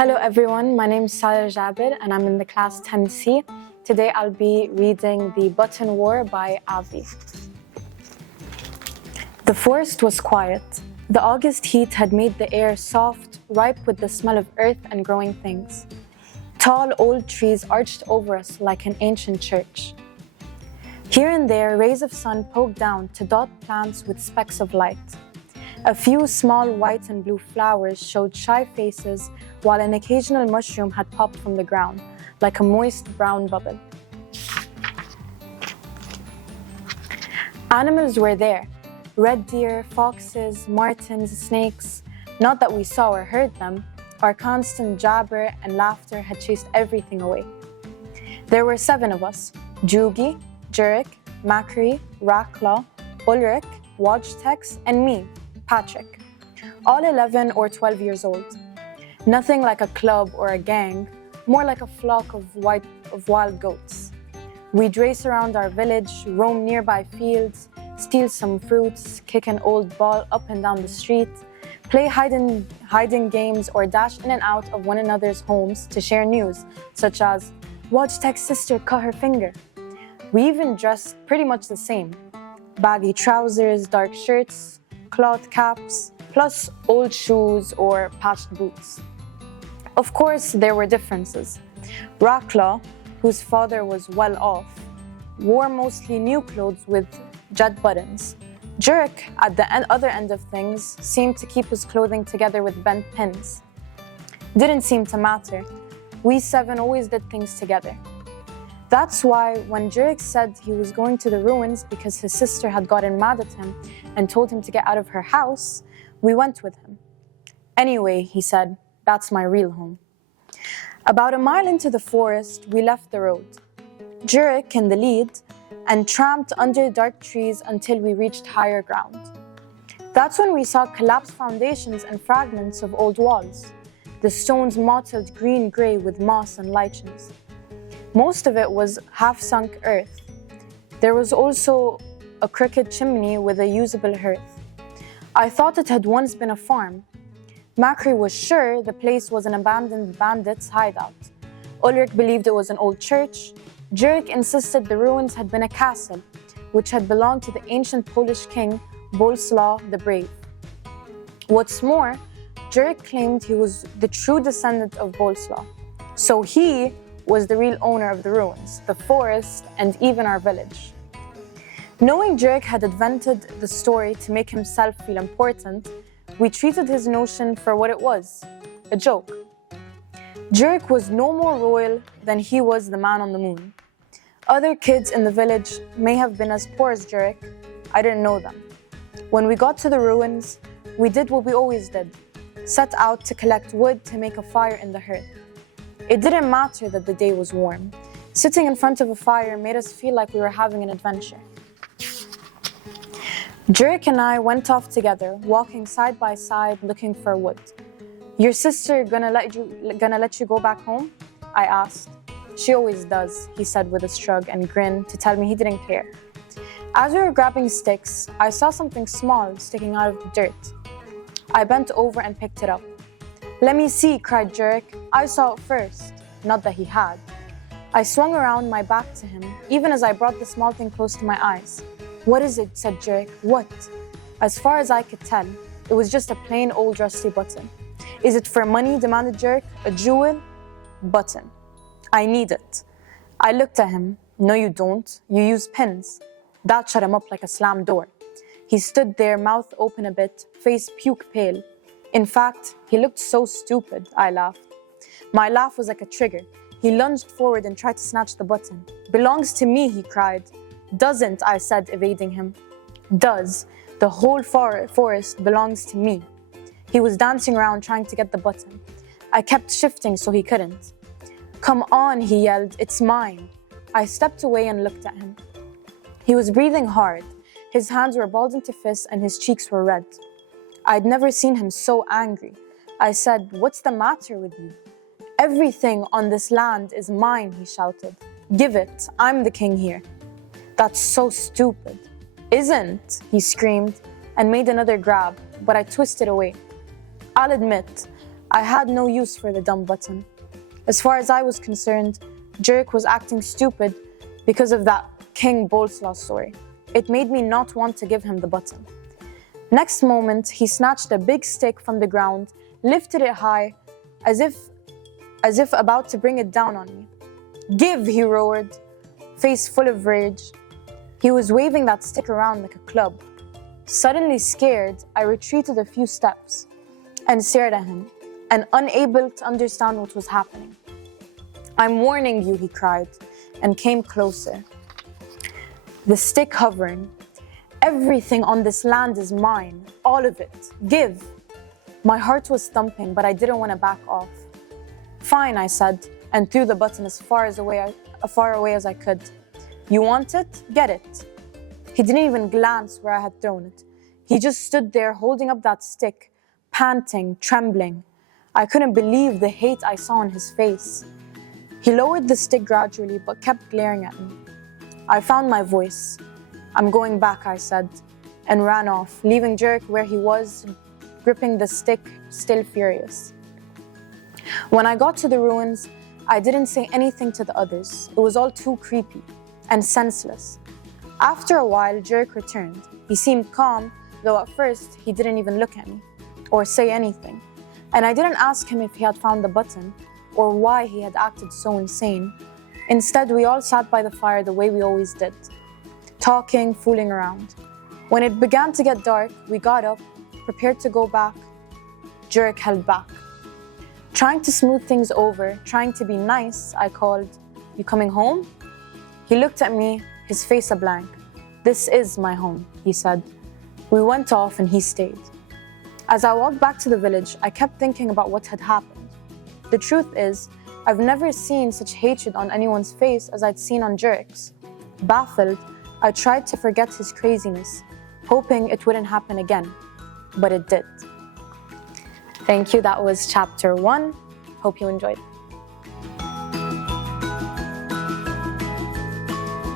Hello everyone, my name is Salah Jabir and I'm in the class 10C. Today I'll be reading The Button War by Avi. The forest was quiet. The August heat had made the air soft, ripe with the smell of earth and growing things. Tall old trees arched over us like an ancient church. Here and there, rays of sun poked down to dot plants with specks of light. A few small white and blue flowers showed shy faces, while an occasional mushroom had popped from the ground, like a moist brown bubble. Animals were there: red deer, foxes, martens, snakes. Not that we saw or heard them. Our constant jabber and laughter had chased everything away. There were 7 of us: Jugi, Jurek, Macri, Rakla, Ulrich, Wojtex, and me, Patrick, all 11 or 12 years old. Nothing like a club or a gang, more like a flock of wild goats. We'd race around our village, roam nearby fields, steal some fruits, kick an old ball up and down the street, play hiding games, or dash in and out of one another's homes to share news, such as, Wojtek's sister cut her finger. We even dressed pretty much the same: baggy trousers, dark shirts, cloth caps, plus old shoes or patched boots. Of course, there were differences. Rakla, whose father was well off, wore mostly new clothes with jet buttons. Jurek, at the other end of things, seemed to keep his clothing together with bent pins. Didn't seem to matter. We 7 always did things together. That's why when Jurek said he was going to the ruins because his sister had gotten mad at him and told him to get out of her house, we went with him. Anyway, he said, that's my real home. About a mile into the forest, we left the road, Jurek in the lead, and tramped under dark trees until we reached higher ground. That's when we saw collapsed foundations and fragments of old walls, the stones mottled green-gray with moss and lichens. Most of it was half-sunk earth. There was also a crooked chimney with a usable hearth. I thought it had once been a farm. Macri was sure the place was an abandoned bandit's hideout. Ulrich believed it was an old church. Jurek insisted the ruins had been a castle, which had belonged to the ancient Polish king Bolesław the Brave. What's more, Jurek claimed he was the true descendant of Bolesław, so he was the real owner of the ruins, the forest, and even our village. Knowing Jurek had invented the story to make himself feel important, we treated his notion for what it was, a joke. Jurek was no more royal than he was the man on the moon. Other kids in the village may have been as poor as Jurek. I didn't know them. When we got to the ruins, we did what we always did: set out to collect wood to make a fire in the hearth. It didn't matter that the day was warm. Sitting in front of a fire made us feel like we were having an adventure. Jurek and I went off together, walking side by side, looking for wood. Your sister gonna let you go back home? I asked. She always does, he said with a shrug and grin to tell me he didn't care. As we were grabbing sticks, I saw something small sticking out of the dirt. I bent over and picked it up. Let me see, cried Jurek. I saw it first. Not that he had. I swung around my back to him, even as I brought the small thing close to my eyes. What is it? Said Jurek. What? As far as I could tell, it was just a plain old rusty button. Is it for money? Demanded Jurek. A jewel? Button. I need it. I looked at him. No, you don't. You use pins. That shut him up like a slammed door. He stood there, mouth open a bit, face puke pale. In fact, he looked so stupid, I laughed. My laugh was like a trigger. He lunged forward and tried to snatch the button. Belongs to me, he cried. Doesn't, I said, evading him. Does. The whole forest belongs to me. He was dancing around trying to get the button. I kept shifting so he couldn't. Come on, he yelled, it's mine. I stepped away and looked at him. He was breathing hard. His hands were balled into fists and his cheeks were red. I'd never seen him so angry. I said, what's the matter with you? Everything on this land is mine, he shouted. Give it, I'm the king here. That's so stupid. Isn't, he screamed and made another grab, but I twisted away. I'll admit, I had no use for the dumb button. As far as I was concerned, Jurek was acting stupid because of that King Boleslaw story. It made me not want to give him the button. Next moment, he snatched a big stick from the ground, lifted it high, as if about to bring it down on me. "Give," he roared, face full of rage. He was waving that stick around like a club. Suddenly scared, I retreated a few steps and stared at him, and unable to understand what was happening. "I'm warning you," he cried, and came closer. The stick hovering. "Everything on this land is mine, all of it. Give." My heart was thumping, but I didn't want to back off. "Fine," I said, and threw the button as far away as I could. "You want it? Get it." He didn't even glance where I had thrown it. He just stood there holding up that stick, panting, trembling. I couldn't believe the hate I saw on his face. He lowered the stick gradually, but kept glaring at me. I found my voice. "I'm going back," I said, and ran off, leaving Jurek where he was, gripping the stick, still furious. When I got to the ruins, I didn't say anything to the others. It was all too creepy and senseless. After a while, Jurek returned. He seemed calm, though at first he didn't even look at me or say anything. And I didn't ask him if he had found the button or why he had acted so insane. Instead, we all sat by the fire the way we always did, talking, fooling around. When it began to get dark, we got up, prepared to go back. Jurek held back. Trying to smooth things over, trying to be nice, I called, "You coming home?" He looked at me, his face a blank. "This is my home," he said. We went off and he stayed. As I walked back to the village, I kept thinking about what had happened. The truth is, I've never seen such hatred on anyone's face as I'd seen on Jurek's. Baffled, I tried to forget his craziness, hoping it wouldn't happen again, but it did. Thank you. That was chapter 1. Hope you enjoyed.